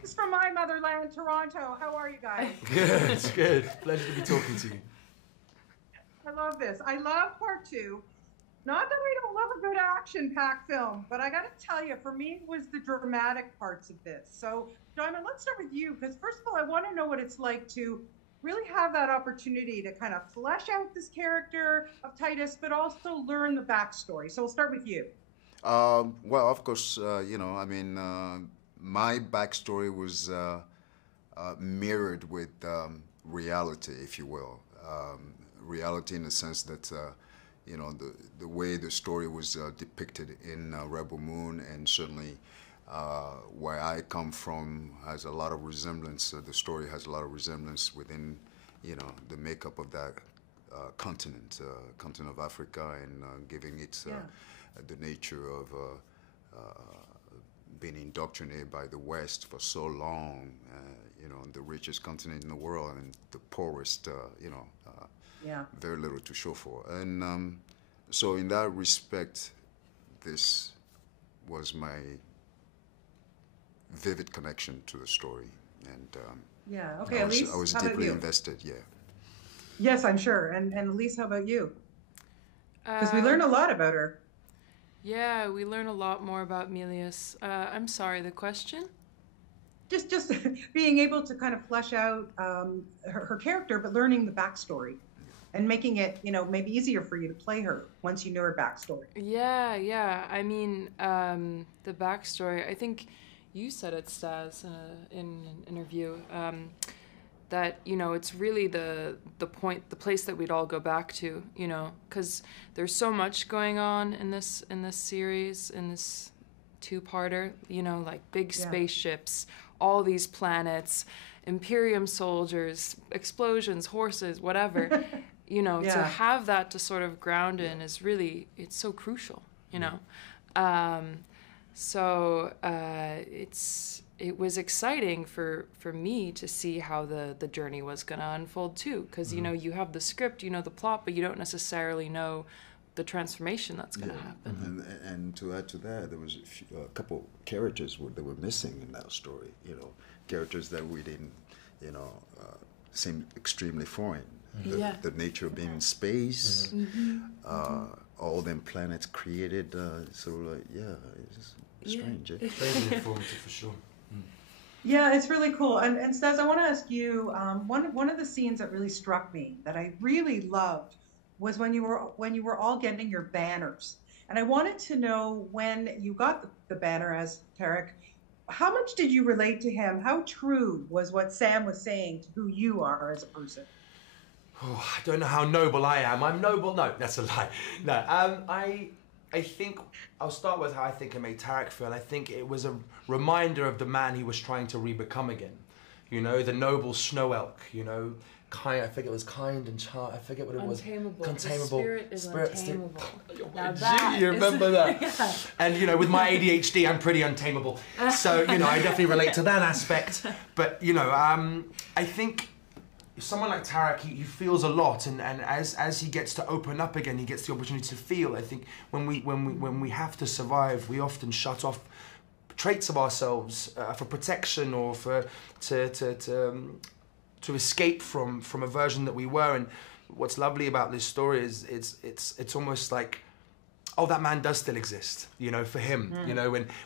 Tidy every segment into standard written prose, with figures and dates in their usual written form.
Greetings from my motherland, Toronto. How are you guys? Good, good. Pleasure to be talking to you. I love this. I love part two. Not that I don't love a good action-packed film, but I got to tell you, for me, it was the dramatic parts of this. So, Diamond, let's start with you, because first of all, I want to know what it's like to really have that opportunity to kind of flesh out this character of Titus, but also learn the backstory. So we'll start with you. Well, of course, my backstory was mirrored with reality, if you will. Reality in the sense that, the way the story was depicted in Rebel Moon, and certainly where I come from has a lot of resemblance. The story has a lot of resemblance within, the makeup of that continent of Africa, and giving it the nature of being indoctrinated by the West for so long, the richest continent in the world and the poorest, very little to show for. And so in that respect, this was my vivid connection to the story. And okay, Elise, I was how about deeply you? invested, yeah. Yes, I'm sure. And Elise, how about you? Because we learned a lot about her. Yeah, we learn a lot more about Melius. I'm sorry, the question? Just being able to kind of flesh out her character, but learning the backstory and making it, maybe easier for you to play her once you knew her backstory. Yeah. I mean, the backstory, I think you said it, Stas, in an interview, that, it's really the place that we'd all go back to, because there's so much going on in this series, in this two-parter, like big spaceships, all these planets, Imperium soldiers, explosions, horses, whatever, to have that to sort of ground in is really, it's so crucial, So it was exciting for me to see how the journey was going to unfold too, because you have the script, the plot, but you don't necessarily know the transformation that's going to happen. And to add to that, there was a couple characters that were missing in that story. Characters that we didn't, seem extremely foreign. The nature of being in space, all them planets created, it's strange. Very informative for sure. Yeah, it's really cool. And Stas, I want to ask you, one of the scenes that really struck me, that I really loved, was when you were all getting your banners. And I wanted to know, when you got the banner as Tarek, how much did you relate to him? How true was what Sam was saying to who you are as a person? Oh, I don't know how noble I am. I'm noble. No, that's a lie. No, I think I'll start with how I think it made Tarek feel. I think it was a reminder of the man he was trying to re-become again. The noble snow elk, kind, I think it was kind and I forget what it was. Untamable. Containable. The spirit is untamable. Now that you remember that? Yeah. And with my ADHD, I'm pretty untamable. So, I definitely relate to that aspect. But, I think someone like Tarek, he feels a lot, and as he gets to open up again, he gets the opportunity to feel. I think when we have to survive, we often shut off traits of ourselves for protection, or to escape from a version that we were. And what's lovely about this story is it's almost like, oh, that man does still exist, for him.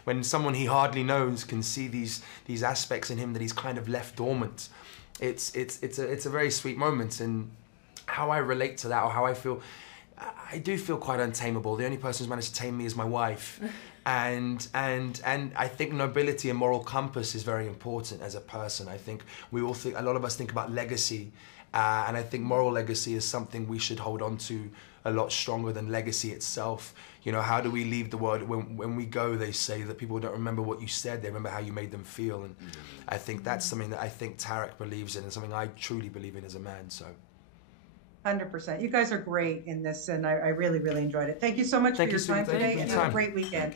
When someone he hardly knows can see these aspects in him that he's kind of left dormant. It's a very sweet moment. And how I relate to that, or how I feel, I do feel quite untamable. The only person who's managed to tame me is my wife. And I think nobility and moral compass is very important as a person. I think a lot of us think about legacy, and I think moral legacy is something we should hold on to a lot stronger than legacy itself. How do we leave the world? When we go, they say that people don't remember what you said, they remember how you made them feel. And I think that's something that I think Tarek believes in, and something I truly believe in as a man. So 100%. You guys are great in this, and I really, really enjoyed it. Thank you so much for your time today, and have a great weekend.